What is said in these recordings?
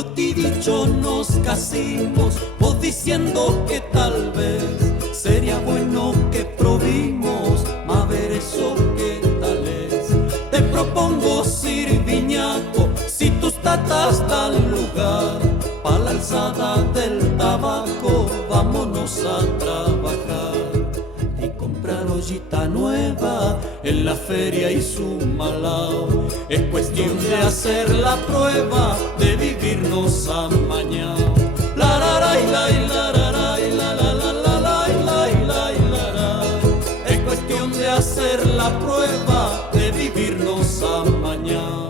Yo te he dicho nos casimos, vos diciendo que tal vez sería bueno que probimos, a ver eso que tal es. Te propongo sirviñaco, si tus tatas dan lugar, pa' la alzada del tabaco, vámonos a trabajar. Y comprar ollita nueva en la feria y su malao. Es cuestión de hacer la prueba de vivirnos amañao. La la la la la la la la la la la la la la. Es cuestión de hacer la prueba de vivirnos amañao.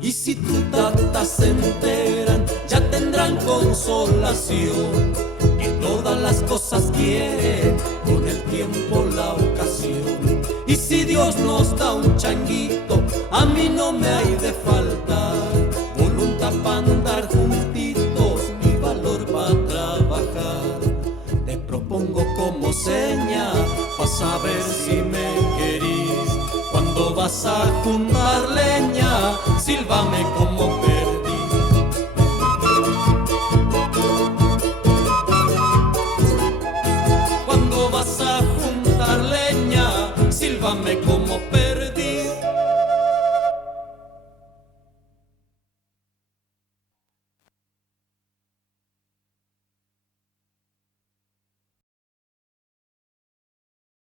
Y si tus tatas se enteran, ya tendrán consolación. Que todas las cosas quieren con el tiempo la ocasión. Y si Dios nos da un changuito, a mí no me hay de faltar voluntad para andar juntitos, mi valor para trabajar. Te propongo como seña, pa' saber si me querís. Cuando vas a juntar leña, sílvame como perro.